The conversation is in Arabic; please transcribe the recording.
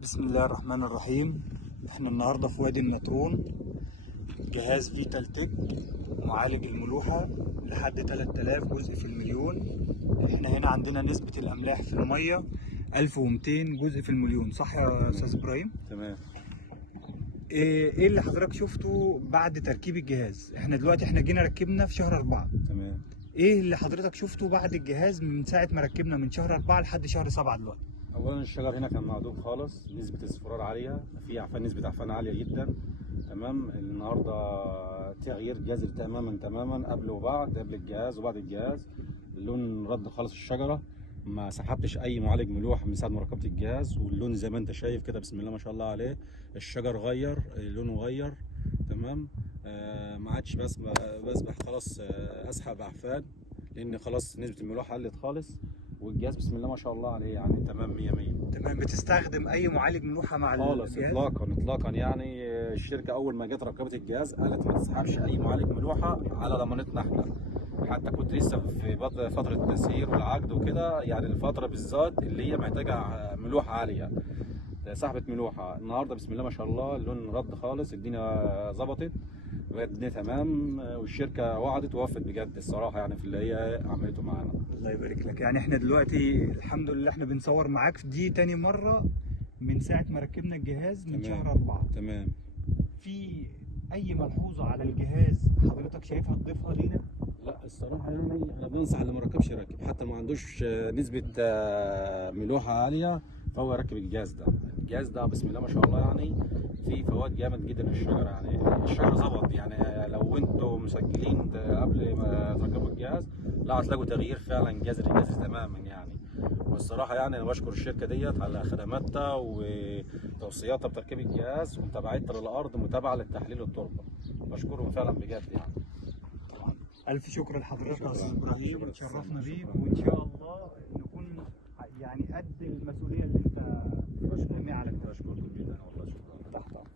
بسم الله الرحمن الرحيم. احنا النهارده في وادي النطرون، جهاز فيتال تك معالج الملوحة لحد 3000 جزء في المليون. احنا هنا عندنا نسبة الأملاح في المية 1200 جزء في المليون، صح يا أستاذ إبراهيم؟ تمام. ايه اللي حضرتك شفته بعد تركيب الجهاز؟ احنا جينا ركبنا في شهر 4. تمام. ايه اللي حضرتك شفته بعد الجهاز من ساعة ما ركبنا من شهر 4 لحد شهر 7 دلوقتي؟ اولا الشجر هنا كان معدوم خالص، نسبه الاصفرار عاليه، في اعفان، نسبه اعفان عاليه جدا. تمام. النهارده تغيير جذري تماما قبل وبعد، قبل الجهاز وبعد الجهاز. اللون رد خالص الشجره، ما سحبتش اي معالج ملوح من ساعه ما ركبت الجهاز، واللون زي ما انت شايف كده بسم الله ما شاء الله عليه. الشجر غير لونه، غير. تمام. ما عادش بسبح خلاص، اسحب اعفان، لان خلاص نسبه الملوحه قلت خالص. والجهاز بسم الله ما شاء الله عليه يعني تمام 100 100. تمام. بتستخدم اي معالج ملوحة مع خالص الجهاز؟ اطلاقا يعني. الشركه اول ما جت ركبت الجهاز قالت ما تسحبش اي معالج ملوحه على ضمانتنا احنا. حتى كنت لسه في فتره التسيير والعقد وكده، يعني الفتره بالذات اللي هي محتاجه ملوحه عاليه، سحبت ملوحه. النهارده بسم الله ما شاء الله اللون رد خالص، الدنيا ظبطت، بقت الدنيا تمام. والشركه وعدت ووفت بجد الصراحه، يعني في اللي هي عملته معانا. الله يبارك لك. يعني احنا دلوقتي الحمد لله احنا بنصور معاك دي تاني مرة من ساعة ما ركبنا الجهاز من تمام. شهر 4. تمام. في أي ملحوظة على الجهاز حضرتك شايفها تضيفها لينا؟ لا الصراحة يعني أنا بنصح اللي ما ركبش يركب، حتى ما عندوش نسبة ملوحة عالية، فهو يركب الجهاز ده. الجهاز ده بسم الله ما شاء الله يعني فيه فوائد جامد جدا للشجرة. يعني الشجرة ظبط، يعني لو انتوا مسجلين قبل ما تركبوا الجهاز، لا هتلاقوا تغيير فعلا جذري تماما يعني. والصراحة يعني أنا بشكر الشركة ديت على خدماتها وتوصياتها بتركيب الجهاز ومتابعتها للأرض، متابعة للتحليل التربة. بشكرهم فعلا بجد يعني. ألف شكر لحضرتك يا أستاذ إبراهيم، شكرا. اتشرفنا بيك، شكرا. وإن شاء الله نكون يعني قد المسؤولية اللي أنت راميها على كتفك. بشكركم جدا والله، شكرا. تحت أمرك.